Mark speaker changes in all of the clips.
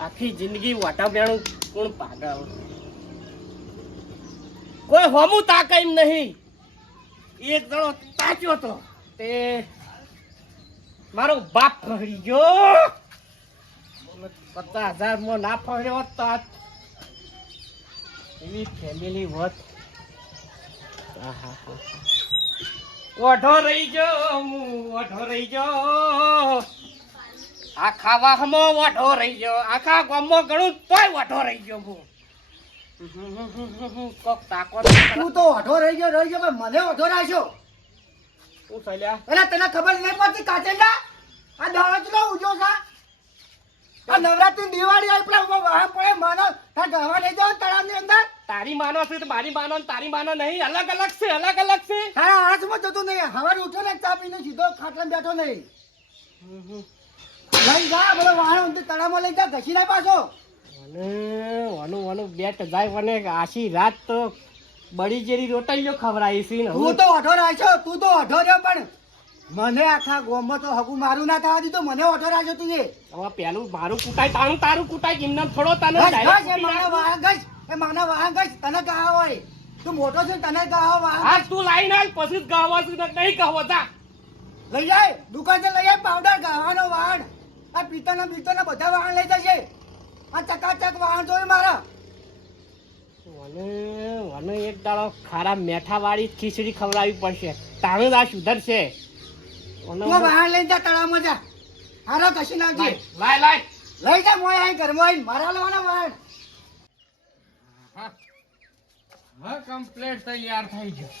Speaker 1: આખી જિંદગી વટા બેણું પાગળ? કોઈ હોમું તાક એમ નહીં. એક જણો તાચ્યો તો. તે મારો બાપ ફરી ગયો. પચાસ હજારમાં ના ફર્યો તો એવી ફેમિલી હોત. ઓઢો રહી ગયો ઓઢો રહી ગયો. આખા વાહમાં ઓઢો રહી ગયો. આખા ગામમાં ઘણું તોય ઓઢો રહી ગયો હું. કોક તાકો
Speaker 2: તું તો ઓઢો રહી ગયો રહી ગયો પણ મને ઓઢો રાખ્યો
Speaker 1: શું થયેલા?
Speaker 2: એટલે તને ખબર નહીં પડતી કાચેલા? આ ચલો ઉજો છે. નવરાત્રી દિવાળી આવી પડે વાહન પડે માનો તાર ગવા લઈ જાઓ તળાવની અંદર.
Speaker 1: તારી માનો છે તો મારી માનો તારી માનો નહીં અલગ અલગ છે અલગ અલગ છે.
Speaker 2: તારા હાથમાં જતો નહીં. હવાર ઉઠ્યો ને ચા પીને સીધો ખાટલા બેઠો નહીં. લઈ જા બોલો વાહન અંદર તળાવમાં લઈ જા ઘસી ના પાછો.
Speaker 1: અને વાનું વાનું બેટ જાય મને આશી રાત તો બળી જેરી રોટલીઓ ખવડાવી છે હું
Speaker 2: તો અઢો રાખ્યો તું તો અઢો રહ્યો પણ મને આખા ગોમમાં તો હગું મારું ના થવા દીધું મને ઓઢો રાખ્યો તું એ.
Speaker 1: હવે પેલું મારું કુટાય તારું તારું કુટાય એમને થોડો તને direct
Speaker 2: એ મારા. વાહન ઘસ, એ મારા વાહન ઘસ, તને કહા હોય. તું મોટો છે તને કહા વાહન
Speaker 1: હા તું લાઈન આલ પછી જ ગાવા તું નહીં કહો તા
Speaker 2: લઈ જાય દુકાન લઈ જાય પાવડર ગાવાનો વાહન. આ પિતાના પિતાના બધા વાહન લઈ જશે. આ ચકાચક વાહન જોઈ મારા?
Speaker 1: મને મને એક દાડો ખારા મેઠા વાળી ખીચડી ખવડાવવી પડશે. તારું આ સુધરશે.
Speaker 2: તું બહાર લઈ જા તળાવમાં જા. હારો કશી નાખજે
Speaker 1: લાય લાય
Speaker 2: લઈ જા મોય આઈ ઘરમાં આઈને મારા લેવાના બહાર
Speaker 3: હા. કમ્પ્લેટ તૈયાર થઈ ગયો.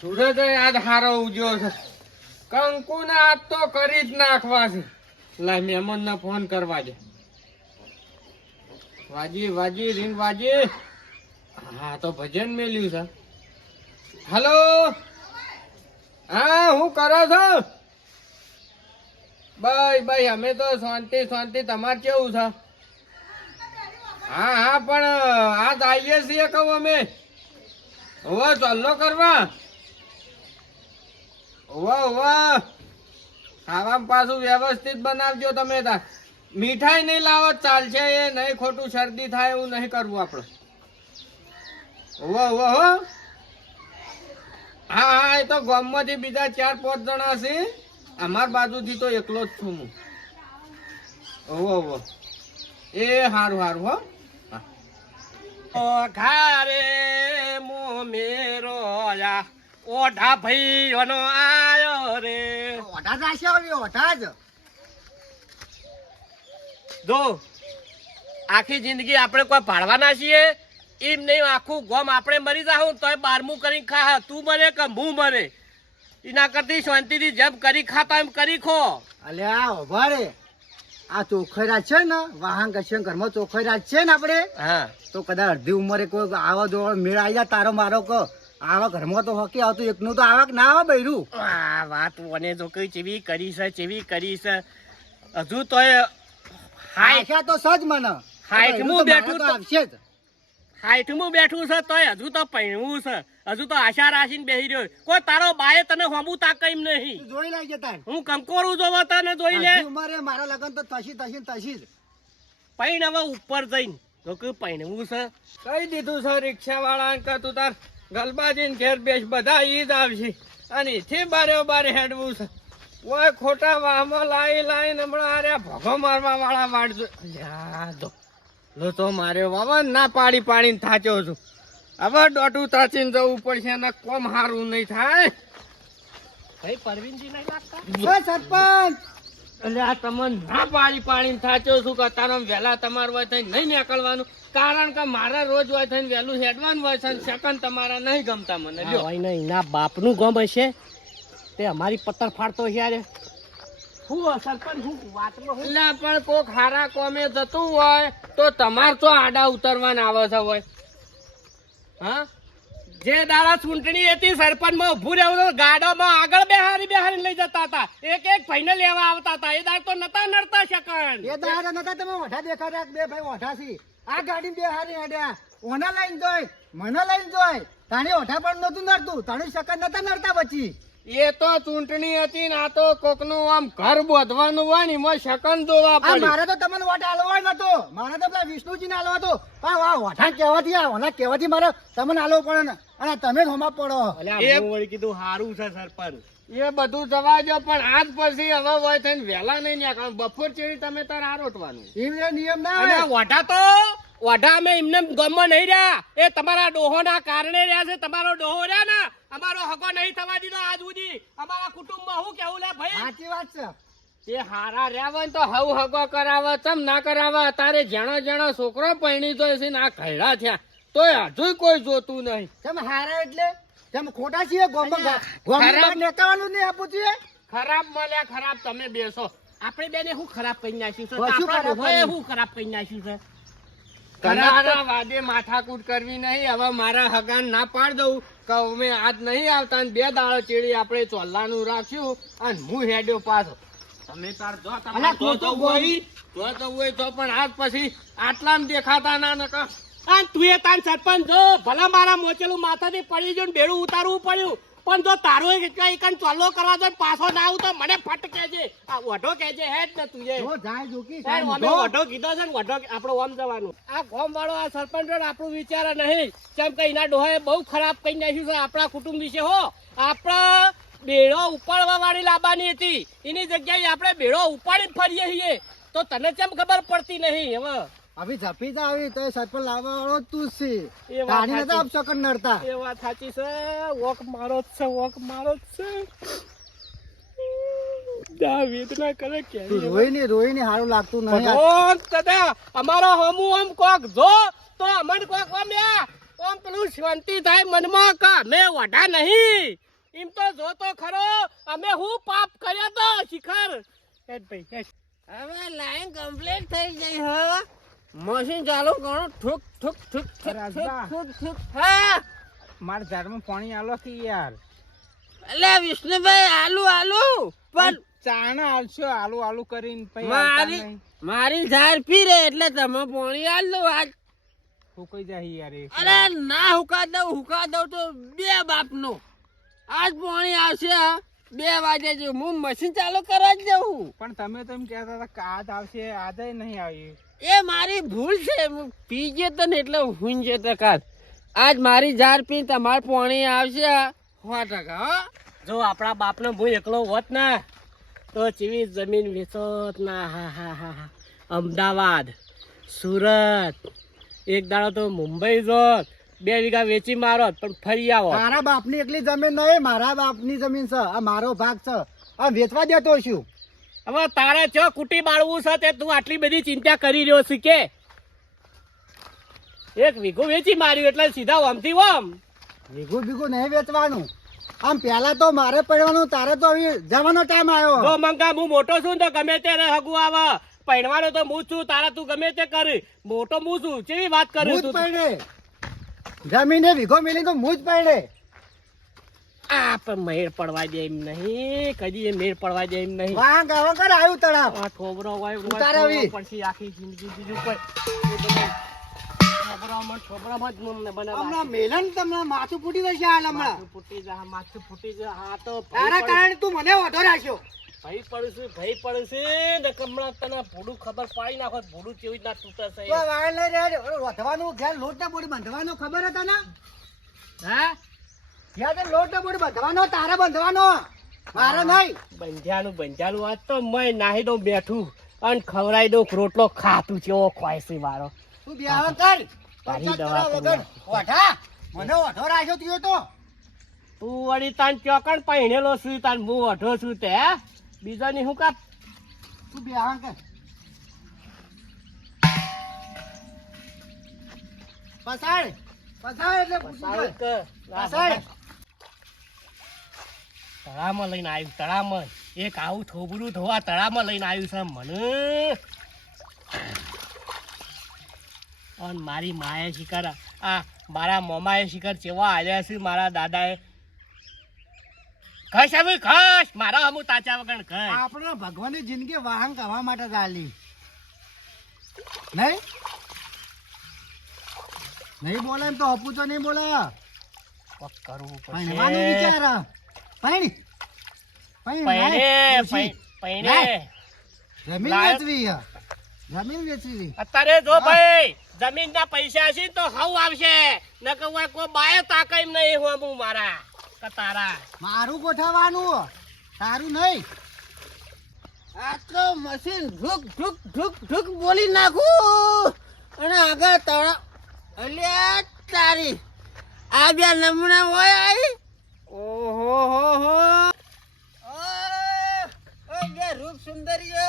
Speaker 3: સુરજ આજ હારો ઉજ્યો છે. કંકુને આજ તો કરી જ નાખવા છે. લાય મહેમાનને ફોન કરવા દે. વાજી વાજી રિંગ વાજી. હા તો ભજન મેલ્યું છે. હલો. હા, હું કરો છો? ભાઈ ભાઈ અમે તો શાંતિ શાંતિ. તમારે કેવું છે? હા હા, પણ આ આવીએ છીએ કહું અમે. હવે, ચાલો કરવા. હવે હવે. ખાવામાં પાછું વ્યવસ્થિત બનાવજો તમે તાર મીઠાઈ નહીં લાવો ચાલશે એ. નહીં ખોટું શરદી થાય, એવું નહીં કરવું આપણે. હવે હવે, હો. હા હા એ તો ગામમાંથી બીજા ચાર પાંચ જણા છે અમાર બાજુથી તો એકલો જ છું હું. હવે હવે એ સારું સારું હો.
Speaker 1: ઓ ઘારે મો મેરો યા ઓઢા ભાઈઓનો આયો રે.
Speaker 2: ઓઢા જ રાખ્યા ઓઢા જ.
Speaker 1: જો આખી જિંદગી આપણે કોઈ પાડવાના છીએ? એમ નહીં આખું ગોમ આપણે મરી જાઉં તોય બારમું કરીને ખા તું મરે કે હું મરે? એના કરતી શાંતિથી જેમ કરી ખાતા એમ કરી ખો.
Speaker 2: અલ્યા ઉભારે આ ચોખ્ખાઈ રાત છે ને વાહન કશે ઘરમાં ચોખ્ખાઈ રાત છે ને આપણે
Speaker 1: હા.
Speaker 2: તો કદાચ અડધી ઉંમરે કોઈ આવા જો મેળ આવી જાય તારો મારો કો. આવા ઘરમાં તો હોકી આવતું એકનું તો આવક ના આવે બૈરું.
Speaker 1: આ વાત મને જો કઈ ચેવી કરી છે ચેવી કરી છે. હજુ તોય હાય
Speaker 2: તો સજ મને. બૈરું
Speaker 1: બેઠું
Speaker 2: તો
Speaker 1: તો-
Speaker 2: આવશે જ.
Speaker 1: હાઈઠમું બેઠું છે તોય હજુ તો પહેણવું છે. હજુ તો આશા રાશીને બેસી રહ્યો. કોઈ તારો બાએ તને હોમું તાક એમ નહીં.
Speaker 2: તું જોઈ લેજે તાર
Speaker 1: હું કંકોરું જોવા તને જોઈ લે.
Speaker 2: મારે મારા લગન તો તસી તસી તસી જ.
Speaker 1: પૈણ હવે ઉપર જઈને. તો કે પૈણવું છે.
Speaker 3: કહી દીધું છે રિક્ષા વાળા કે તું તાર ગલબાજીને ઘેર બેસ બધા ઈ જ આવશે. અને એથી બારે બારે હેડવું છે. ઓય ખોટા વાહમાં લાઈ લાઈને હમણાં અરે ભોગો મારવા વાળા વાળજો લ્યા દો લો તો મારે વાવા ના પાડી પાડીને થાચ્યો છું. હવે દોઢું તાચીને જવું પડશે ને કોમ હારું નહીં થાય.
Speaker 1: ભાઈ પરવીનજી નહીં લાગતા
Speaker 2: સરપંચ!
Speaker 3: એટલે આ તમને ના પાડી પાડીને થાચ્યો છું કે તારો વહેલા તમારે હોય થઈને નહીં નીકળવાનું. કારણ કે મારા રોજ હોય થઈને વહેલું હેડવાનું હોય છે સેકન્ડ તમારા નહીં ગમતા મને.
Speaker 1: હોય બાપનું ગમ હશે. તે અમારી પત્તર ફાડતો છે યારે. હું સરપંચ હું વાતમાં હું
Speaker 3: એટલે પણ કોક હારા કોમે જતું હોય તો તમાર તો આડા ઉતરવાના આવે છે હોય. હા?
Speaker 1: જે દાડા ચૂંટણી હતી સરપંચમાં ઊભું રહેવું ગાડામાં આગળ બેહારી બેહારી લઈ જતા હતા. એક એક ભાઈને લેવા આવતા હતા. એ દાડ તો નતા નડતા શકન
Speaker 2: એ દાડા નતા તમે ઓઠા દેખાડ્યા બે ભાઈ ઓઠા છે? આ ગાડી બે હારી હેડ્યા ઓના લઈને જોય મને લઈને જોય તાણી ઓઢા પણ નતું નડતું. તાણી શકન નતા નડતા પછી.
Speaker 3: એ તો ચૂંટણી હતી ને આ તો કોકનું આમ ઘર બોધવાનું હોય ને એમાં શકન જોવા પડે
Speaker 2: મારે તો તમને વોટ આલવો નતો. મારે તો પેલા વિષ્ણુજીને આલવો તો પણ આ વોઠા કહેવાથી આ ઓના કહેવાથી મારે તમને આલવો પડે ને. અને તમે જ હોમા પડો.
Speaker 1: એટલે કીધું સારું છે સરપંચ.
Speaker 3: એ બધું જવા જો પણ આજ પછી હવે હોય થઈને વહેલા નહીં નીકળવાનું. બપોર ચેડી તમે તાર આ
Speaker 2: રોટવાનું. એ નિયમ ના હોય
Speaker 1: વઢા તો વઢા અમે એમને ગમમાં નહીં રહ્યા. એ તમારા ડોહોના કારણે રહ્યા છે તમારો ડોહો રહ્યા ને. અમારો હકો નહીં થવા દીધો આજ સુધી. અમારા કુટુંબમાં હું કેવું લે ભાઈ?
Speaker 2: સાચી વાત છે.
Speaker 3: તે હારા હોય તો હવ હકો કરાવે ચમ ના કરાવે? તારે જેણો જેણો છોકરો પરણી તો છે ના આ થયા. તોય હજુ કોઈ જોતું નહીં.
Speaker 2: તમે હારા એટલે? તમે ખોટા છીએ? ગોમમાં. નીકળવાનું નહીં આપું છીએ
Speaker 3: ખરાબ મળ્યા ખરાબ તમે બેસો.
Speaker 1: આપણે બેને હું ખરાબ કરી નાખ્યું છે?
Speaker 2: હું
Speaker 1: આપણા
Speaker 2: ખરાબ
Speaker 1: કરી નાખ્યું છે?
Speaker 3: તમારા વાદે માથાકૂટ કરવી નહીં હવે મારા હગાન ના પાડ દઉં. કે અમે આજ નહીં આવતા ને બે દાડો ચેડી આપણે ચોલ્લાનું રાખ્યું અને હું હેડ્યો પાછો. તમે તાર જો
Speaker 2: અલા,
Speaker 3: તમારે
Speaker 2: તું તો
Speaker 3: હોય. જો જવું હોય તો પણ આજ પછી આટલામાં દેખાતા ના નકા.
Speaker 1: અને તું એ તાર સરપંચ જો ભલા મારા મોચેલું માથાથી પડી ગયું ને બેડું ઉતારવું પડ્યું. પણ જો તારો એક ચોલ્લો કરવા દે પાછો ના આવું તો મને ફટ કહેજે. આ વઢો કહેજે હે જ ને તું એ
Speaker 2: જો જાય જોકી
Speaker 1: સાહેબ, અમે વઢો કીધો છે ને વઢો આપણો ઓમ જવાનું. આ ગોમ વાળો આ સરપંચ આપણું વિચારે નહીં. કેમ કે એના ડોહાએ બહુ ખરાબ કરી નાખ્યું છે આપણા કુટુંબ વિશે હો. આપણા બેડો ઉપાડવા વાળી લાવવાની હતી. એની જગ્યાએ આપણે બેડો ઉપાડી ફરીએ છીએ. તો તને કેમ ખબર પડતી નહીં હવે?
Speaker 2: અભી ઝપી જા આવી તો સરપંચ લાવવા વાળો તું જ છે.
Speaker 1: એ વાત
Speaker 2: નતા
Speaker 1: સાચી.
Speaker 2: અપશકન નડતા.
Speaker 1: એ વાત સાચી છે. વોક મારો જ છે વોક મારો જ છે. જા વેદના કરે કે
Speaker 2: રોઈ ને રોઈ ને સારું લાગતું નહીં
Speaker 1: ભગવાન દાદા અમારો હમુ આમ કોક જો તો અમન કોક આમ યા આમ પેલું શાંતિ થાય મનમાં કા અમે વઢા નહીં. એમ તો જો તો ખરો અમે હું પાપ કર્યો તો શિખર. હેડ ભાઈ
Speaker 3: હવે લાઈન કમ્પ્લીટ થઈ ગઈ હો. મશીન ચાલુ કરો ઠુક ઠુક ઠુક ઠુક ઠુક હા.
Speaker 2: મારા ઝાડમાં પાણી આલો કે યાર?
Speaker 3: એટલે વિષ્ણુભાઈ આલુ આલુ. પણ
Speaker 2: ચાણા આલશો આલુ આલુ કરીને
Speaker 3: મારી મારી ઝાડ પી રે એટલે તમે પાણી આલ દો આજ.
Speaker 2: હુકાઈ જાય યાર
Speaker 3: અરે ના હુકા દઉં હુકા દઉં તો બે બાપનો. આજ પાણી આવશે બે વાગે જો હું મશીન ચાલુ કરવા જ જાઉં.
Speaker 2: પણ તમે તો એમ કહેતા હતા કે આજ આવશે આજે નહીં આવી
Speaker 3: એ મારી ભૂલ છે. પી ગયો તો ને એટલે હું છે તો કાલ. આજ મારી જાર પી તમારે પોણી આવશે સો ટકા
Speaker 1: જો આપણા બાપને ભૂલ એકલો હોત ને, તો ચીવી જમીન વેચોત ના. હા હા હા હા. અમદાવાદ, સુરત. એક દાડો તો મુંબઈ જોત. બે વીઘા વેચી મારો પણ ફરી આવો.
Speaker 2: મારા બાપની એકલી જમીન નહીં, મારા બાપની જમીન છે. આ મારો ભાગ છે. આ વેચવા દેતો છું.
Speaker 1: હવે તારે ચો કુટી બાળવું છે તે તું આટલી બધી ચિંતા કરી રહ્યો છે કે? એક વીઘું વેચી માર્યું એટલે સીધા ઓમથી ઓમ
Speaker 2: વીઘું ભીગું નહીં વેચવાનું. આમ પેલા તો મારે પડવાનું તારે તો હવે જવાનો ટાઈમ
Speaker 1: જો
Speaker 2: આવ્યો
Speaker 1: મંગા હું મોટો છું તો ગમે તે હગું આવે. પહેરવાનો તો હું છું તારે તું ગમે તે કર. મોટો હું છું કેવી વાત કરું
Speaker 2: જ પડે જમીને વીઘો મેલી તો હું જ પડે
Speaker 1: આ પણ મેળ પડવા દે એમ નહીં કદી એ મેળ પડવા દે એમ નહીં.
Speaker 2: વાંગ ગાવા કર આવ્યું તળાવ.
Speaker 1: આ ઠોબરો હોય હોય
Speaker 2: ઉતારે આવી.
Speaker 1: પછી આખી જિંદગી બીજું કોઈ. ખબર
Speaker 2: હતા ને?
Speaker 1: હા?
Speaker 2: લોટ તારે બાંધવાનો. મારે નહીં.
Speaker 1: બંજાનું બંજાનું આજ તો મેં નાહી દઉં બેઠું અને ખવડાવી દઉં રોટલો ખાતું કેવો ખવાય વાળો
Speaker 2: તું બ્યાહ કર
Speaker 1: તારી. દવા
Speaker 2: વગર. ઓઢા. મને ઓઢો રાખ્યો તું તો.
Speaker 1: તું વળી તાન ચોકણ પહેણેલો છું તાન હું અઢો છું તે? બીજાની હું કા
Speaker 2: તું કર પસાડ. પસાડ એટલે પૂછું
Speaker 1: સારું
Speaker 2: પસાડ.
Speaker 1: તળામાં લઈને આવ્યું તળામાં એક આવું થોબડું ધોવા તળામાં લઈને આવ્યું છે મને. અને મારી માએ શિકાર આ મારા મોમાએ શિકાર ચેવા આવ્યા છે મારા દાદાએ. ખસ હવે ખસ મારા હમુ તાચા વગર ખસ
Speaker 2: આપણે ભગવાનની જિંદગી વાહન કરવા માટે ચાલી નહીં? નહીં બોલે તો અપુ તો નહીં બોલે.
Speaker 1: કરવું પડશે.
Speaker 2: વિચાર.
Speaker 1: પૈણે.
Speaker 2: લાય,
Speaker 1: પૈ- પૈણે.
Speaker 2: લાય. જમીન વેચવી જમીન વેચવી
Speaker 1: અત્યારે જો ભાઈ જમીન ના પૈસા છે તો હવ આવશે. કોઈ બાય તાકે એમ નહીં હું હું મારા કે તારા.
Speaker 2: મારું ગોઠવવાનું તારું નહીં.
Speaker 3: આ મશીન ઢુક ઢુક ઢુક ઢુક બોલી નાખું. અને આગળ તળ અલ્યા તારી. આ બે નમૂના હોય આવી ઓહો હો હો. ઓય બે રૂપ સુંદરીઓ.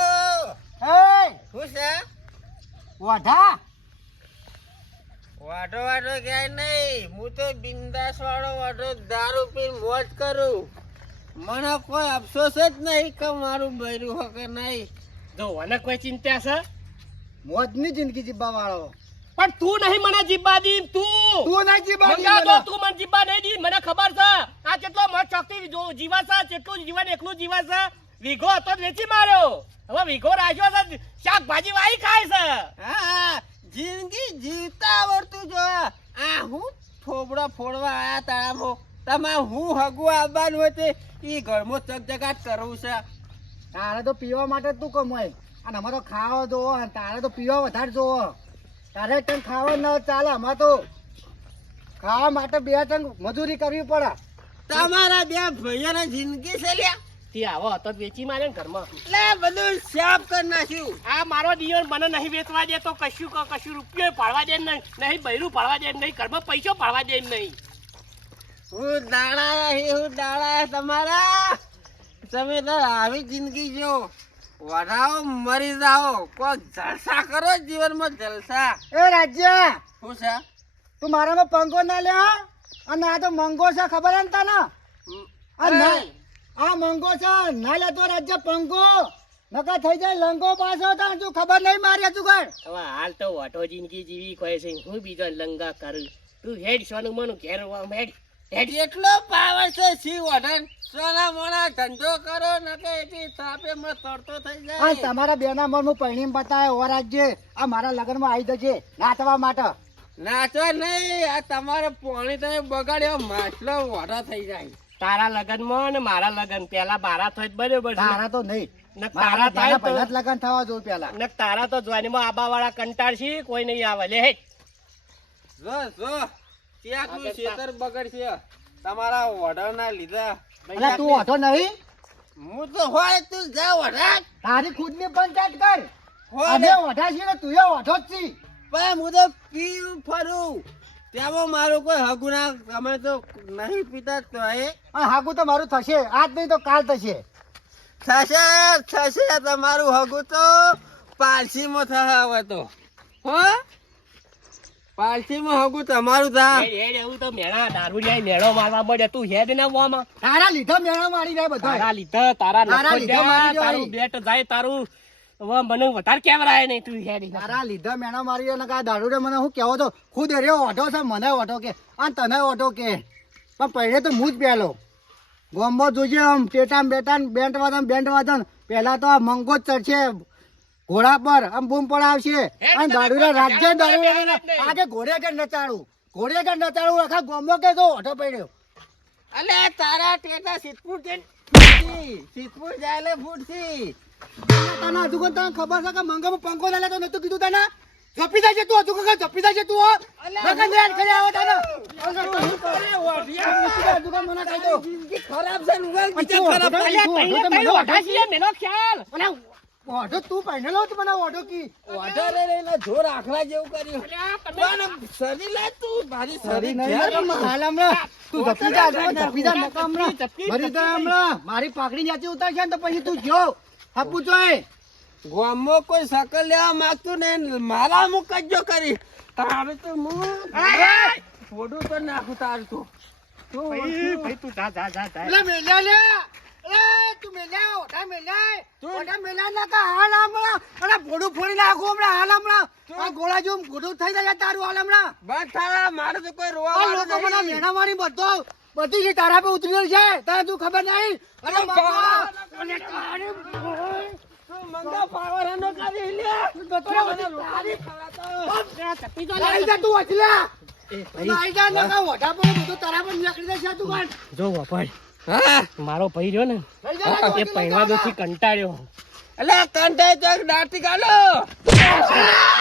Speaker 2: હે?
Speaker 3: શું છે?
Speaker 2: વઢા?
Speaker 3: ક્યાંય નહીં. હું તો બિંદાસ વાળો દારૂ પીને મોજ કરું. મને કોઈ અફસોસ જ નહીં કે મારું બૈરું હો કે નહીં.
Speaker 1: જો મને કોઈ ચિંતા છે?
Speaker 2: મોજની જિંદગી જીવવા વાળો
Speaker 1: પણ તું નહીં મને જીબ્બા દી તું.
Speaker 2: તું નહીં જીવવા
Speaker 1: મંગા
Speaker 2: દીધો.
Speaker 1: તું મને જીબ્બા નહીં દી મને ખબર છે. આ કેટલો મત ચોકતી જો જીવા છે કેટલું જીવન એકલું જીવા છે. વીઘો હતો વેચી માર્યો. હવે વીઘો રાખ્યો છે શાકભાજી વાઈ ખાય છે.
Speaker 3: હા જિંદગી જીવતા આવડતું જો આ હું ફોબડા ફોડવા આયા તાળામાં? તમારે હું હગું આવવાનું હોય તે એ ઘરમાં ચકચકાટ કરવું છે.
Speaker 2: તારે તો પીવા માટે તું કમાય. અને અમારો ખાવા જોવો અને તારે તો પીવા વધારે જોવો. તારે ટન ખાવા ન ચાલે અમાર તો ખાવા માટે બે ટન મજૂરી કરવી પડે.
Speaker 3: તમારા બે ભાઈઓને જિંદગી છે લ્યા.
Speaker 1: તે આવો હતો વેચી મારે ને ઘરમાં.
Speaker 3: એટલે બધું સાફ કરી નાખ્યું.
Speaker 1: આ મારો દિયોર મને નહીં વેચવા દે તો કશું ક- કશું રૂપિયો પાડવા દે નહીં નહીં બૈરું પાડવા દે નહીં ઘરમાં પૈસો પાડવા દે નહીં.
Speaker 3: હું દાડા હું દાડા તમારા. તમે તો આવી જિંદગી જો. વઢાઓ મરી જાઓ. કોક જલસા કરો જીવનમાં જલસા.
Speaker 2: એ રાજ્ય!
Speaker 3: શું છે?
Speaker 2: તું મારામાં પંખો ના લે અને આ તો મંગો છે ખબર હે ને તને? આ આ મંગો છે ના લેતો રાજ્ય પંખો. નકા થઈ જાય લંગો પાછો તને તું ખબર નહીં મારી હજુ કર
Speaker 1: હવે હાલ તો ઓટો જિંદગી જીવી કોઈ છે. હું બીજો લંગા કરું. તું હેડ સોનું મનું ઘેર હેડ
Speaker 3: એટલો પાવર છે શી વઢન સોના મોના ધંધો કરો નકે એથી સાપે માં તરતો થઈ
Speaker 2: આ
Speaker 3: જાય
Speaker 2: તમારા બેના મન હું પરિણામ બતાવે ઓ રાજ્ય. આ મારા લગ્નમાં આવી જજે નાચવા માટે.
Speaker 3: નાચવા નહીં આ તમારો પાણી તમે બગાડ્યો માટલો વઢો થઈ જાય.
Speaker 1: તારા લગનમાં ને મારા લગન પેલા બારા થઈ જ બરોબર છે.
Speaker 2: તારા તો નહીં.
Speaker 1: તારા
Speaker 2: તારા પહેલા જ
Speaker 1: તો
Speaker 2: લગ્ન થવા જોઉં પેલા.
Speaker 1: ને તારા તો જોઈનમાં આબા વાળા કંટાળશી કોઈ નહીં આવે. લે
Speaker 3: જો જો. ત્યાંનું ખેતર બગડશે? તમારા વઢાના લીધા.
Speaker 2: એટલે તું ઓઢો નહીં.
Speaker 3: હું તો હોય તું જા વઢા.
Speaker 2: તારી ખુદની પંચાયત કર. અમે ઓઢા છીએ ને તું ઓઢો જ છી
Speaker 3: પણ હું તો પીવું ફરું. ત્યાં મારું કોઈ હગું ના અમે તો નહીં પીતા તો એ
Speaker 2: આ તો મારું થશે. આજ નહીં તો કાલ થશે.
Speaker 3: થશે થશે તમારું હગું તો પાલસીમાં થશે હવે તો. હો? પાલસીમાં હગું તમારું થા
Speaker 1: હેડ હેડ એવું તો મેળા દારૂ મેળો મારવા પડે તું હેડ ને વોમાં
Speaker 2: તારા લીધો મેળા મારી જાય બધા
Speaker 1: તારા લીધે તારા
Speaker 2: તારા
Speaker 1: નખો
Speaker 2: મારી
Speaker 1: તારું બેટ જાય તારું હવે મને વધારે કેવરાય નહીં તું હેડ
Speaker 2: તારા લીધા મેળા મારી જાય દારૂ રે મને હું કેવો તો ખુદ એ રહ્યો ઓઢો છે મને ઓઢો કે અને તને ઓઢો કે. પણ પહેલે તો હું જ પહેલો. ગોમ્બો જોજે આમ ટેટામ બેટાન બેન્ટ વાદન બેન્ટ વાદન. પહેલા તો આ મંગો જ ચડશે ઘોડા પર આમ બૂમ પડાવશે. અને દારૂ રાજ્ય દારૂ આજે ઘોડે કે નચાડું ઘોડે કે નચાડું. આખા ગોમો કે તો ઓઢો પડ્યો.
Speaker 3: અલે તારા ટેટા સિદ્ધપુર ફૂટતી સિદ્ધપુર જાય એટલે ફૂટતી
Speaker 2: તને હજુ કોઈ તને ખબર છે કે મંગામાં પંખો લાલે તો નતું કીધું તને? જપી જાય તું હજુ કઈ જપી જાય તું? નકર લેટ કરી આવો તને
Speaker 3: ખરાબ છે ખરાબ
Speaker 2: મને
Speaker 1: ખ્યાલ.
Speaker 2: ઓઢો તું પહેરેલો તો મને ઓઢો કી.
Speaker 3: ઓઢો રે રે ના જોર આખલા જેવું કર્યું.
Speaker 1: અલ્યા, તમે
Speaker 3: પણ સરી લે તું મારી
Speaker 2: સરી નહીં હાલ હમણાં. તું ધપી જા જપી જા નકા હમણાં.
Speaker 1: જપી,
Speaker 2: મરી
Speaker 1: જપી.
Speaker 2: હમણાં મારી પાકડી જાતી ઉતાર છે તો પછી તું જો. હપુ જોય
Speaker 3: ગોમો કોઈ સકલ લેવા માંગતું ને મારા મુક કજો કરી. તારે તો મુ ફોડું તો નાખું તારું તો.
Speaker 1: ભાઈ, ભાઈ, તું જા, જા, જા,
Speaker 2: લે મેલ્યા લે બધો જે તારા પે ઉતરેલ છે તને તું ખબર નહીં?
Speaker 3: તું
Speaker 2: પર તારા પર નીકળી જશે તું
Speaker 1: જો વપાય
Speaker 3: હા
Speaker 1: મારો ભાઈ રહ્યો ને એ પૈણા દોથી કંટાળ્યો
Speaker 3: એટલે કંટાળ્યો તો એક દાંતી ગાલો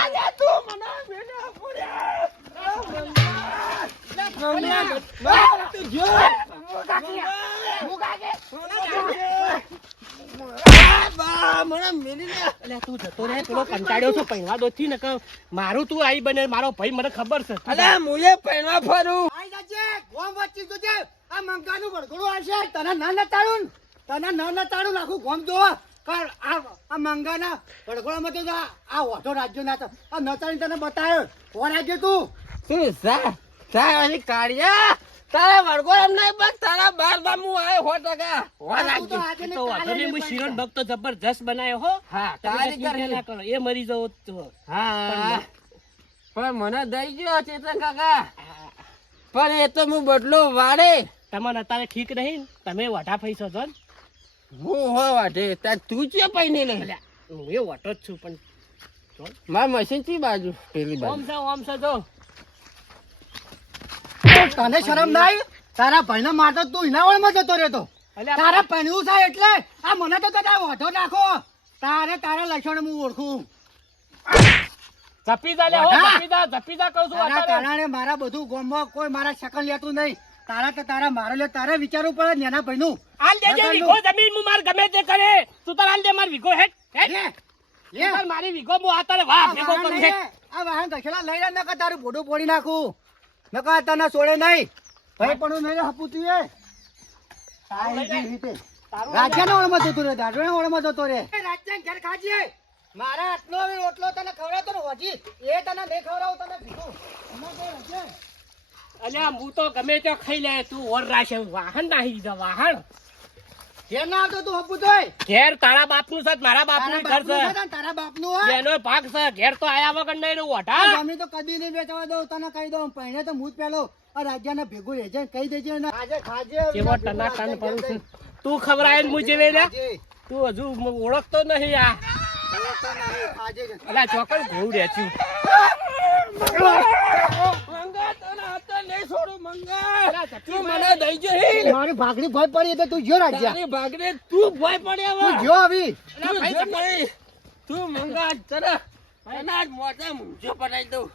Speaker 3: અલા, તું મને મેળા પૂર્યા. મંગા. મંગા, તું જો. આ બા, મને મેલી લે.
Speaker 1: એટલે તું જતો રહે પેલો કંટાળ્યો છો પૈણા દોથી ને કે મારું તું આઈ બને મારો ભાઈ મને ખબર છે તું
Speaker 3: અલા, મુએ પૈણવા ફરું
Speaker 2: વચ્ચી આ મંગાનું વડગડું આવશે. તને ના નતાડું તને ના નતાડું નાખું ગોમ જો કર આ આ મંગાના વડગડામાં તો આ ઓઠો રાજ્યો ના તો આ નતાડી તને બતાવ્યો. કોણ રાજ્ય તું?
Speaker 3: તું સા સા અલી કાળિયા તારા વળગો એમ નહીં બસ તારા બાર બામુ આય હો ટકા. હો
Speaker 2: રાજ્ય તો. આજે ને
Speaker 1: હું
Speaker 2: પણ
Speaker 1: ભક્ત જબરજસ્ત બનાવ્યો હો.
Speaker 3: હા તારી કરી
Speaker 1: ના કરો. એ મરી જવો તો
Speaker 3: હા. પણ મને દઈ ગયો ચેતન કાકા. પણ એ તો હું બદલો વાડે
Speaker 1: તમને અત્યારે ઠીક નહીં? ને? તમે વઢા પૈસો છો ને?
Speaker 3: હું હો વાઢે તાર તું જે પૈને લે
Speaker 1: અલ્યા, હું એ વટો જ છું પણ
Speaker 3: માર મશીન ચી બાજુ? પેલી
Speaker 1: ઓમ
Speaker 3: બાજુ
Speaker 1: છે ઓમ છે જો.
Speaker 2: તને શરમ ના આવી તારા ભાઈના માટે તું એના વળમાં જતો રહેતો.
Speaker 1: અલ્યા,
Speaker 2: તારા પહેણ્યું છે એટલે આ મને તો કદાચ ઓઢો નાખો. તારે તારા લક્ષણ હું ઓળખું.
Speaker 1: જપી દા લે હો જપી દા જપી દા કહું છું
Speaker 2: તારા. કારણે મારા બધું ગામમાં કોઈ મારા શકલ લેતું નહીં. તારા તો તારા મારો લે તારે વિચારવું પડે નેના ભાઈનું.
Speaker 1: આલ દેજે. વીઘો જમીન હું માર ગમે તે કરે. તું તાર આલ દે માર વિગો હેડ હેડ.
Speaker 2: લે
Speaker 1: માર મારી વિગો હું આ તારે વાહ ભેગો કરું.
Speaker 2: લે. આ વાહન કચેલા લઈ લે નકર તારું ભોડું પોડી નાખું. નકર તને છોડે નહીં. ભાઈ પણ નહીં હપુતું એ. તારી જી રીતે. રાજ્યના ઓળમાં જતો રે દાદોના ઓળમાં જતો રે. રાજ્યના ઘેર ખાજે. મારા આટલો રોટલો તને ખવડાવતો ને હોજી. એ તને નહીં ખવડાવું તને કીધું કોઈ હશે?
Speaker 1: અલ્યા હું તો ગમે ત્યાં ખાઈ લે તું ઓર રાખે વાહન નાહી દીધા વાહન.
Speaker 2: ઘેર ના આવતો તું હપુત હોય
Speaker 1: ઘેર તારા બાપનું છે તારા બાપનું
Speaker 2: તારા
Speaker 1: ઘર
Speaker 2: બાપનું
Speaker 1: છે.
Speaker 2: છે તારા બાપનું હોય?
Speaker 1: ભાગ છે ઘેર તો આયા વગર નહીં રહું
Speaker 2: આ
Speaker 1: વઢા
Speaker 2: તો કદી નહીં વેચવા દઉં તને કહી દઉં પહેણે તો હું જ પેલો આ રાજ્યને ભેગું રહેજે કહી દેજે ને આજે ખાજે
Speaker 1: કેવો ટનાટન પડું છું. તું ખવડાય ને મુજે લે લે તું હજુ ઓળખતો નહીં આ.
Speaker 2: ઓળખતો નહીં, ખાજે. કે.
Speaker 1: ચોકડ ઘોડું રહે
Speaker 2: મારી ભાગડી ભય પડી એટલે તું જો રાજ્ય
Speaker 3: તારી તું ભય પડ્યા
Speaker 2: તું જો આવી.
Speaker 3: તું મંગા તને. આજ મોઢા મૂંઝો પડાઈ દઉં.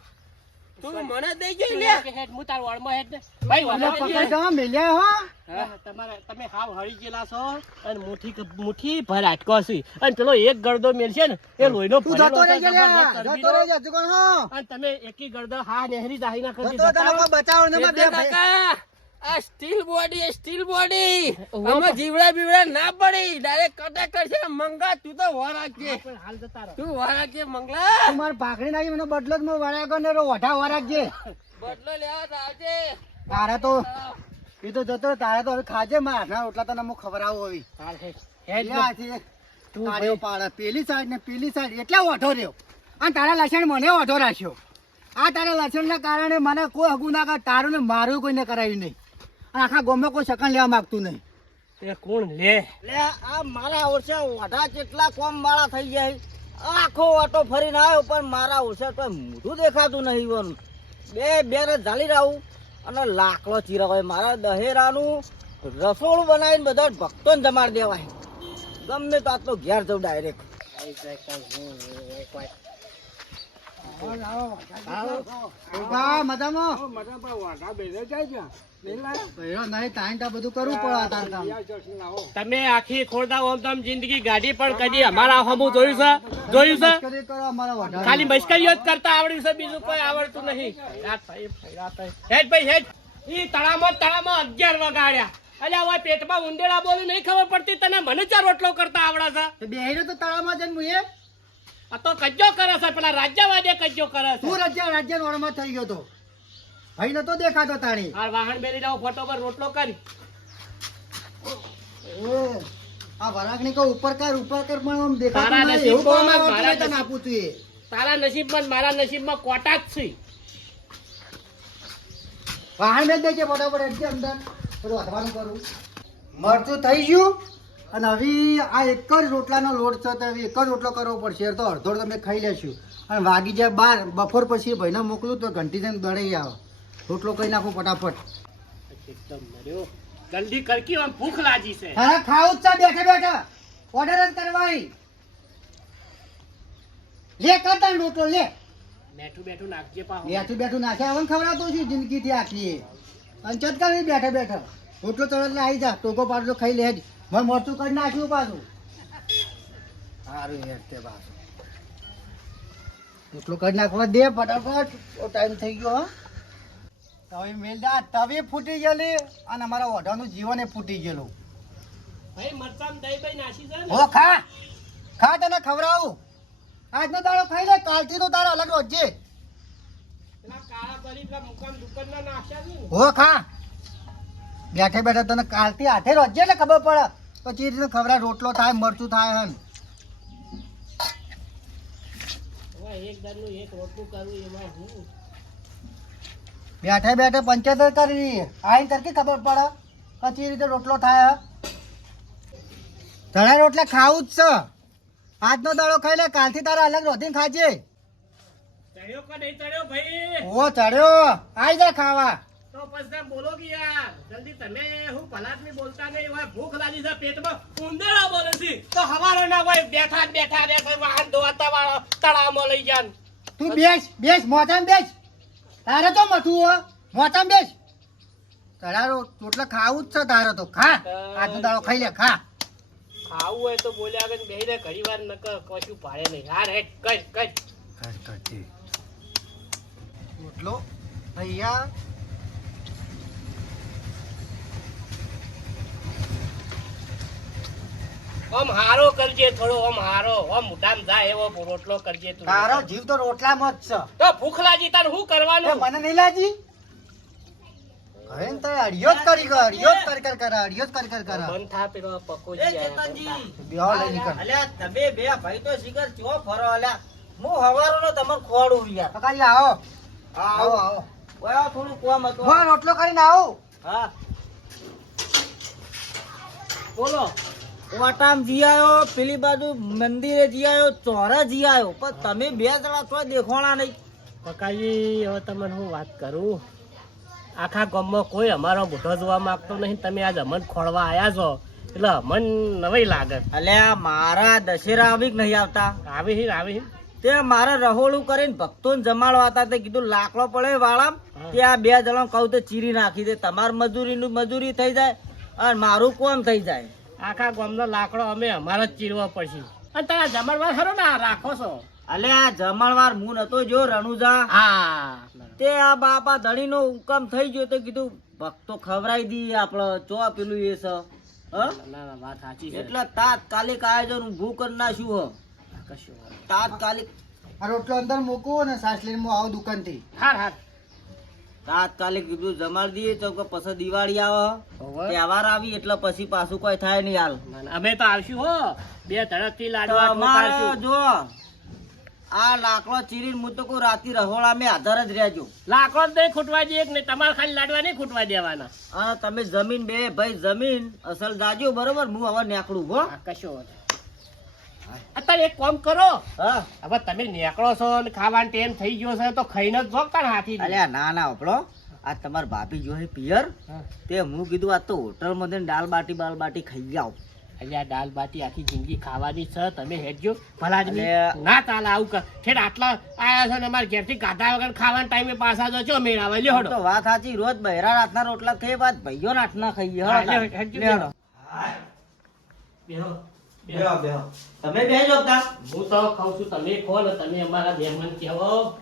Speaker 3: તું મને દઈ જઈ લે.
Speaker 1: હેડ હું તાર વળમાં હેડ ભાઈ
Speaker 2: મને
Speaker 1: વળમાં
Speaker 2: પકડ
Speaker 1: હેડ.
Speaker 2: જવા મેલ્યા હો.
Speaker 1: હા, તમારે તમે હાવ હળી ગયેલા છો અને મુઠ્ઠી ક- મુઠ્ઠી ભર આટકો અને પેલો એક ગળદો મેલશે ને એ લોહીનો
Speaker 2: તું જતો
Speaker 1: છે
Speaker 2: રહેજે જતો
Speaker 1: ચરબીનો.
Speaker 2: રહેજે કોણ હો?
Speaker 1: અને તમે એકી ગળદો હા નેહરી દાહી ના કરી
Speaker 2: ને બે ભાઈ.
Speaker 3: કાકા આ સ્ટીલ બોડી સ્ટીલ બોડી. આમાં જીવડા બીવડા ના પડી. ડાયરેક્ટ કટા કરશે. મંગા તું તો વાર રાખજે.
Speaker 1: હાલ જતા રહો.
Speaker 3: તું વાર રાખજે મંગલા.
Speaker 2: તમાર મારી ભાગડી નાખી મને બદલો જ મેં વળ્યા ગયો ને રો વઢા વાર રાખજે.
Speaker 3: બદલો લેવા તો આવજે.
Speaker 2: તારે તો એ તો જતો તારે તો હવે ખાજે મારા. હાથના રોટલા તને હું ખવડાવું હવે
Speaker 1: હાલ હેડ. હેડ
Speaker 2: લે.
Speaker 1: જો.
Speaker 2: આથી તાળીઓ પાડે. પેલી સાઈડ ને પેલી સાઈડ એટલા ઓઢો રહ્યો. અને તારા લક્ષણ મને ઓઢો રાખ્યો. આ તારા લસણના કારણે મને કોઈ હગું ના કર. તારું ને મારું કોઈને કરાયું નહીં. આખા ગામમાં કોઈ સકન લેવા માંગતું નહીં.
Speaker 1: તે કોણ લે?
Speaker 2: લે આ મારા ઓછે ઓઢા જેટલા કોમ માળા થઈ જાય. આખો ઓટો ફરીને આવ્યો પણ મારા ઓછે તો મોઢું દેખાતું નહીં ઈવન. બે બે ને ઝાલી રહું અને લાકડો ચીરવાય. મારા દહેરાનું રસોડું બનાવીને બધા ભક્તોને જમાડી દેવાય. ગમે તો આટલો ઘેર જવું ડાયરેક્ટ
Speaker 1: તમે આખી ખોરદા જિંદગી ગાડી પણ કદી અમારા હમું જોયું છે? જોયું છે? ખાલી મશ્કરીઓ જ કરતા આવડ્યું છે, બીજું કોઈ આવડતું નહીં. હેડ ભાઈ, હેડ ઈ તળામાં તળામાં અગિયાર વગાડ્યા. અલ્યા પેટમાં ઉંદેડા બોલી નહીં ખબર પડતી, તને મને ચાર રોટલો કરતા આવડે છે?
Speaker 2: બે તો તળાવમાં જન્મ
Speaker 1: આ તો કજ્જો કરે છે પેલા રાજ્યવાદે કજ્જો કરે છે.
Speaker 2: તું રાજ્ય રાજ્ય નોળમાં થઈ ગયો તો. ભાઈ નતો દેખાતો તાણી.
Speaker 1: આ વાહન બેરી ફોટો પર રોટલો કરી.
Speaker 2: આ વરાગની કો ઉપર કર ઉપર કર પણ આમ દેખાતો નહીં. એવું કોમ તને આપું છું
Speaker 1: તારા નસીબમાં મારા નસીબમાં કોટા જ છે.
Speaker 2: વાહન મેં દેજે ફટાફટ એટલે અંદર. બધું વધવાનું કરું. મરચું થઈ ગયું? અને હવે આ એક જ રોટલાનો લોટ છે તો હવે એક જ રોટલો કરવો પડશે. તો અડધો તમે ખાઈ લેશું. અને વાગી જાય બાર બપોર પછી ભાઈને મોકલું તો ઘંટી જઈને દળાઈ આવે. રોટલો કરી નાખો ફટાફટ.
Speaker 1: એકદમ મર્યો જલ્દી કરકી આમ ભૂખ લાગી છે.
Speaker 2: હા ખાવું જ બેઠા બેઠા. ઓર્ડર જ કરવાય. લે કરતા રોટલો લે.
Speaker 1: બેઠું બેઠું નાખજે પાહો.
Speaker 2: બેઠું બેઠું નાખે. હવે ખવડાવતો છું જિંદગીથી આખી અને ચટકાવી બેઠા બેઠા. રોટલો તરત આવી જા. ટોકો પાડલો ખાઈ લે જ મને મોટું કરી નાખ્યું પાછું. સારું યાર તે પાછું. એટલું કરી નાખવા દે ફટાફટ. ટાઈમ થઈ ગયો હા. તવી મેલદા તવી ફૂટી ગયેલી અને અમારા ઓઢાનું જીવન ફૂટી ગયેલું.
Speaker 1: ભાઈ મરચાં દહીં ભાઈ નાસી જાય ને?
Speaker 2: ખા. ખા તને ખવડાવું. આજનો દાડો ખાઈ લે કાલથી તો તારે અલગ રોજે.
Speaker 1: પેલા કાળા કરી પેલા મુકામ દુકાનના નાખ્યા છે ને?
Speaker 2: ખા. બેઠે બેઠે તને કાલથી હાથે રોજે ને ખબર પડે. પછી એ રીતે ખબર રોટલો થાય મરચું થાય હન બેઠે બેઠે પંચોતેર કરવી આઈને તરકી ખબર પડે પછી એ રીતે રોટલો થાય તળા રોટલા ખાવું જ છે. આજનો દાડો ખાઈ લે કાલથી તારે અલગ રોધીને ખાજે.
Speaker 1: ચડ્યો કે નહીં ચડ્યો ભાઈ?
Speaker 2: ઓ ચડ્યો. આઈ જા ખાવા.
Speaker 1: તો પછી તમે બોલો કે યાર જલ્દી તમે હું ભલાદમી બોલતા નહીં હોય ભૂખ લાગી છે પેટમાં. ઉંદરા બોલે છે. તો હવારે ના હોય બેઠા બેઠા રે કોઈ વાહન ધોવાતા વાળો તળાવમાં લઈ જાય
Speaker 2: તું બેસ બેસ મોચામ બેસ. તારે તો મથું હો મોચામ બેસ. તારા રોટલા ખાવું જ છે તારે તો. ખા આજનો દાડો ખાઈ લે ખા.
Speaker 1: ખાવું હોય તો બોલ્યા આગળ બેહીને ઘડી વાર ન કશું પાડે નહીં. હાર હેટ કઈ કઈ
Speaker 2: રોટલો ભૈયા
Speaker 1: આમ હારો કરજે થોડો ઓમ હારો. ઓમ મુઢામ જાય એવો રોટલો કરજે તું.
Speaker 2: તારો જીવ તો રોટલામાં જ છે.
Speaker 1: તો ભૂખ લાગી તાર શું કરવાનું?
Speaker 2: મને નહીં લાજી હવે તો અડિયો જ કરી કર અડિયો જ કર કર કર અડિયો જ કર કર કર.
Speaker 1: મન થા પેલો પકોજી આયા
Speaker 2: બેહો લઈ નીકળ.
Speaker 4: અલ્યા તમે બે ભાઈ તો શિખર ચો ફરો અલ્યા. હું હવારોનો તમાર ખોડું યાર
Speaker 2: પકાજી આવો.
Speaker 4: હા,
Speaker 2: આવો આવો.
Speaker 4: ઓય થોડું કોમ હતું.
Speaker 2: હો રોટલો કરીને આવો?
Speaker 4: હા.
Speaker 1: બોલો.
Speaker 4: કોટામ જી આવ્યો પેલી બાજુ મંદિરે જી આવ્યો ચોરા જી આવ્યો પણ તમે બે જણા તો દેખોણા નહીં.
Speaker 1: પકાજી હવે તમને હું વાત કરું. આખા ગામમાં કોઈ અમારો બુઢો જોવા માંગતો નહીં. તમે આજ અમન ખોળવા આવ્યા છો. એટલે અમન નવાઈ લાગે.
Speaker 4: અલ્યા મારા દશેરા આવી નહીં આવતા.
Speaker 1: આવી આવી
Speaker 4: તે મારે રહોળું કરીને ભક્તોને જમાડવા હતા. તે કીધું લાકડો પડે વાળામ. તે આ બે જણા કહું તે ચીરી નાખી દે. તમાર મજૂરીનું મજૂરી થઈ જાય અને મારું કોમ થઈ જાય.
Speaker 1: આખા ગામનો લાકડો અમે અમારે જ ચીરવો પડશે. અને તારા જમણવાર ખરો ને રાખો છો?
Speaker 4: અલે આ જમણવાર હું નતો જો રણુજા.
Speaker 1: હા.
Speaker 4: તે આ બાપા ધણીનો હુકમ થઈ ગયો તો કીધું ભક્તો ખવરાઈ દી આપણે ચો પેલું એ છે હ?
Speaker 1: ના ના વાત સાચી છે.
Speaker 4: એટલે તાત્કાલિક આયોજન ઊભું કરી નાખ્યું હ. તાત્કાલિક
Speaker 2: રોટલો અંદર મૂકું અને સાસ લઈને હું આવું દુકાનથી.
Speaker 1: હાર હાર.
Speaker 4: તાત્કાલિક કીધું જમાડી દઈએ તો કે પછી દિવાળી આવે. તહેવાર આવી એટલે પછી પાછું કોઈ થાય નહીં હાલ.
Speaker 1: અમે તો આવશું હો. બે ધડકથી લાડવા
Speaker 4: જો આ લાકડો ચીરી હું તો કહું રાતી રહોળા મેં આધાર જ રહેજો.
Speaker 1: લાકડો જ નહીં ખૂટવા દે એક નહીં તમારે ખાલી લાડવા નહીં ખૂટવા દેવાના.
Speaker 4: હા તમે જમીન બે ભાઈ જમીન અસલ દાજો બરોબર? હું હવે નીકળું હો.
Speaker 1: કશો. અત્યારે એક કામ કરો. હવે તમે નીકળો છો ને ખાવાનું ટેમ થઈ ગયો છે તો ખાઈને જ જોગતા હાથી
Speaker 4: અલ્યા ના ના આપણો આ તમાર ભાભી જો પિયર તે હું કીધું આ તો હોટલમાં જઈને દાલ બાટી બાલ બાટી ખાઈ જાવ
Speaker 1: અહીંયા દાલ બાટી આખી જિંદગી ખાવાની છે તમે હેડજો. ભલા આદમી ના તાલ આવું કર. ઠેર આટલા આયા છો ને અમારા ઘેરથી ગાધા વગર ખાવાના ટાઈમે પાછા જો છો મેળાવા લ્યો હડો
Speaker 4: તો વાત સાચી રોજ બહેરા રાતના રોટલા ખાઈ વાત ભાઈઓ રાતના ખાઈએ.
Speaker 1: હા,
Speaker 4: હળો
Speaker 1: લ્યો,
Speaker 4: તાર.
Speaker 1: હેડજો, બેહો.
Speaker 4: તમે બે તા
Speaker 1: હું તો ખાઉં છું તમે ખો ને તમે અમારા મહેમાન કહેવો.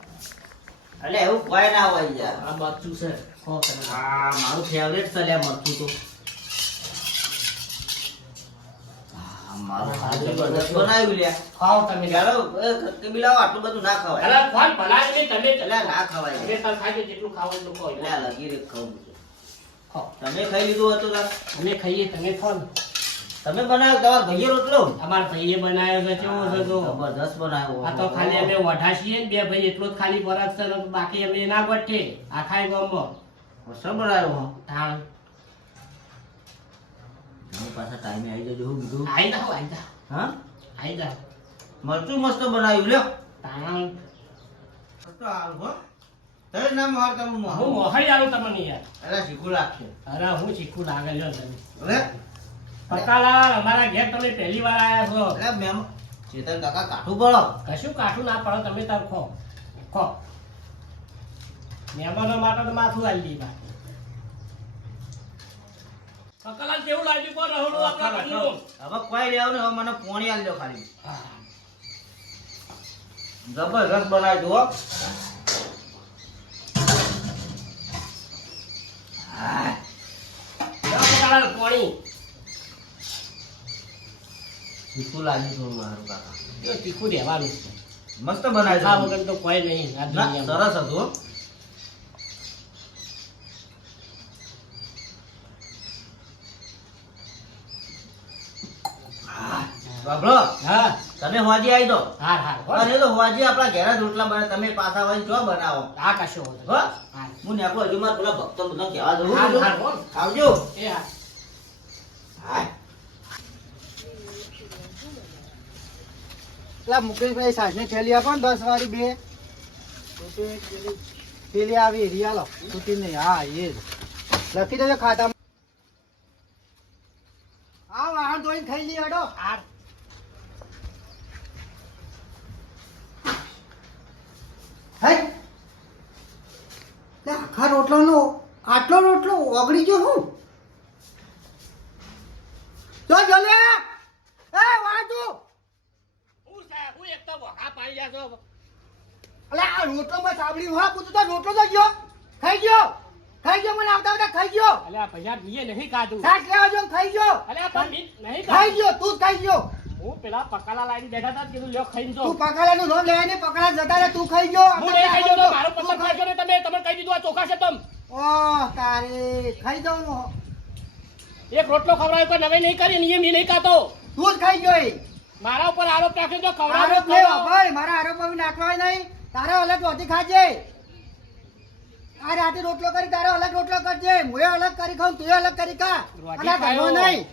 Speaker 4: એટલે એવું કોઈ ના હોય યાર.
Speaker 1: આ મરચું છે. ખો.
Speaker 4: આ મારું ફેવરેટ છે લે મરચું તો. બનાવ્યું લે.
Speaker 1: ખાઓ તમે.
Speaker 4: ચાલો લાવો આટલું બધું ના ખવાય.
Speaker 1: અલા, ખોલ, ભલા તમે
Speaker 4: એટલે ના ખવાય.
Speaker 1: તમે ખાજો જેટલું ખાવું એટલું
Speaker 4: એટલે લગી રે ખાવું તમે ખાઈ લીધું હતું
Speaker 1: તમે ખાઈએ તમે ખો ને.
Speaker 4: તમે બનાવ્યો તમાર ભાઈએ રોટલો?
Speaker 1: અમાર ભાઈએ બનાવ્યો છે કેવો છે તો?
Speaker 4: જબરદસ્ત બનાવ્યો.
Speaker 1: આ તો ખાલી અમે વઢાશીએ ને બે ભાઈ એટલો જ ખાલી ફરક છે બાકી અમે ના ગોઠે આખા ગામમાં.
Speaker 4: મસ્ત બનાવ્યો હા? તમે પાછા ટાઈમે આવી જજો હું બીજું
Speaker 1: આવી જાઓ આવી જાઓ.
Speaker 4: હા?
Speaker 1: આવી જાઓ.
Speaker 4: મરચું મસ્ત બનાવ્યું લ્યો.
Speaker 1: તાણ.
Speaker 4: મસ્ત હારું હો. તરે ના માર તમે
Speaker 1: હું
Speaker 4: મોહ
Speaker 1: મોહરી આવું તમને યાર.
Speaker 4: અરે શીખું લાગશે.
Speaker 1: અરે હું શીખું લાગે લ્યો તમે.
Speaker 4: અરે
Speaker 1: પકાલાલ અમારા ઘેર તમે પહેલી વાર આયા છો.
Speaker 4: એટલે મેમ ચેતન કાકા કાઠું પડો.
Speaker 1: કશું કાઠું ના પડો તમે તાર ખો. ખો. મહેમાનો માટે તો માથું આવી દીધા. પકાલાલ કેવું લાગ્યું કો રહુડું ઘરનું?
Speaker 4: હવે કોઈ લેવું ને હવે મને પોણી આલ દો ખાલી. જબરજસ્ત બનાવી દો હો.
Speaker 1: પકાલાલ પોણી.
Speaker 4: શીખું લાગ્યું થોડું મારું કાકા.
Speaker 1: એ તીખું રહેવાનું છે.
Speaker 4: મસ્ત બનાવી
Speaker 1: આ વગર તો કોઈ નહીં આ દુનિયામાં.
Speaker 4: સરસ હતું હા, બાબલો
Speaker 1: હા.
Speaker 4: તમે હોજી આવી દો.
Speaker 1: હાર હાર હો.
Speaker 4: એ તો હોજી આપણા ઘેરા રોટલા બને તમે પાછા હોય જો બનાવો.
Speaker 1: આ કશો.
Speaker 4: હો. હું. નેકો હજુ મારા પેલા ભક્તો બધા કહેવા દઉં
Speaker 1: હો.
Speaker 4: આવજો.
Speaker 1: એ હાર.
Speaker 4: હાય.
Speaker 2: પેલા મુકેશભાઈ સાંજની થેલી આપો ને દસ વાળી બે. થેલી આવી રિયાલો તૂટી નહીં. હા, એ જ. લખી દેજો ખાતામાં. હા, વાહન ધોઈને ખાઈ લઈએ
Speaker 1: અડો
Speaker 2: હે લે આખા રોટલાનો આટલો રોટલો ઓગળી ગયો હું જો જલે એ વાજુ
Speaker 1: હું સાહેબ, હું એક તો વઘા પાડી રહ્યા છો.
Speaker 2: અલે આ રોટલોમાં સાબડી હા પૂછું તો રોટલો તો ગયો. ખાઈ ગયો? ખાઈ ગયો મને આવતા આવતા ખાઈ ગયો?
Speaker 1: અલ્યા ભૈયા બીએ નહીં ખાધું.
Speaker 2: શાક લેવા જો ખાઈ ગયો.
Speaker 1: અલ્યા પણ નહીં
Speaker 2: ખાઈ ગયો તું ખાઈ ગયો.
Speaker 1: હું પેલા પકાલા લાવીને બેઠા હતા કીધું લ્યો ખાઈ જો.
Speaker 2: તું પકાલાનું નામ લેવા ને પકડા જતા રે તું ખાઈ ગયો.
Speaker 1: હું નહીં ખાઈ ગયો તો મારો પતંગ
Speaker 2: ખાઈ-
Speaker 1: ગયો ને તમે તમે કહી દીધું આ ચોખા છે તમ.
Speaker 2: ઓહ તારે ખાઈ જાઉં
Speaker 1: એક રોટલો ખવડાવ્યો કોઈ નવે નહીં કરી ને એ નહીં ખાતો.
Speaker 2: તું જ ખાઈ ગયો
Speaker 1: મારા ઉપર આરોપ નાખ્યો તો ખવડાવ્યો
Speaker 2: ભાઈ મારા આરોપ નાખવાય નહીં. તારા અલગ રોટી ખાજે. આ રાતે રોટલો કરી તારો અલગ રોટલો કરજે. હું અલગ કરી ખાઉં તું અલગ કરી ખા. અને નહીં.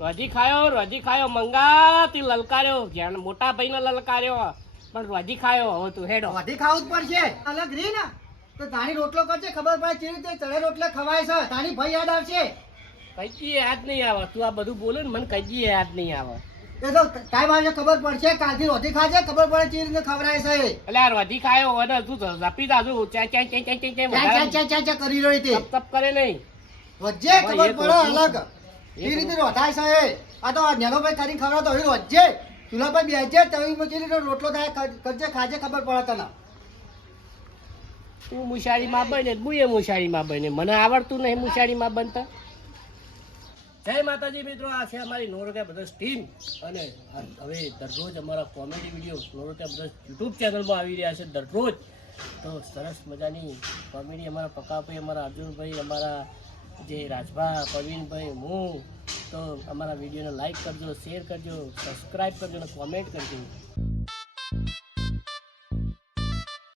Speaker 1: રોજી ખાયો રોજી ખાયો. મંગાતી લલકાર્યો. જ્યાં મોટા ભાઈને લલકાર્યો. પણ રોજી ખાયો. હવે તું હેડો.
Speaker 2: વધી ખાવું જ પડશે. અલગ રહી ને. તો તારી રોટલો કરજે. ખબર પડે કેવી રીતે ચડે રોટલા ખવાય છે. તારી ભાઈ યાદ આવશે.
Speaker 1: કઈ યાદ નહીં આવે. તું આ બધું બોલે ને મને કઈ યાદ નહીં આવે.
Speaker 2: એ તો ટાઈમ આવશે ખબર પડશે કાલથી રોટી ખાજે ખબર પડે કેવી રીતે ખવડાય છે.
Speaker 1: એટલે આ રોજી ખાયો અને તું રપી દાદુ ચા ચા ચા ચા ચા ચા
Speaker 2: ચા ચા ચા ચા ચા કરી રહી હતી.
Speaker 1: તપ તપ કરે નહીં.
Speaker 2: વચ્ચે ખબર પડે અલગ. કેવી રીતે રોટાય છે આ તો નેનો ભાઈ કરીને ખવડાવતો હોય વચ્ચે ચૂલા પર બેસજે રોટલો થાય કરજે ખાજે ખબર પડે તને.
Speaker 1: તું મુશાળીમાં બને હું એ મુશાળીમાં બને. મને આવડતું નહીં મુશાળીમાં બનતા. જય માતાજી મિત્રો, આ છે અમારી નોરકા બ્રધર્સ ટીમ અને હવે દરરોજ અમારા કોમેડી વીડિયો નોરકા બ્રધર્સ યુટ્યુબ ચેનલમાં આવી રહ્યા છે દરરોજ. તો સરસ મજાની કોમેડી અમારા પકાભાઈ અમારા અર્જુનભાઈ, અમારા જે રાજભા, પ્રવીણભાઈ, હું, તો અમારા વિડીયોને લાઈક કરજો શેર કરજો સબસ્ક્રાઈબ કરજો અને કોમેન્ટ કરજો.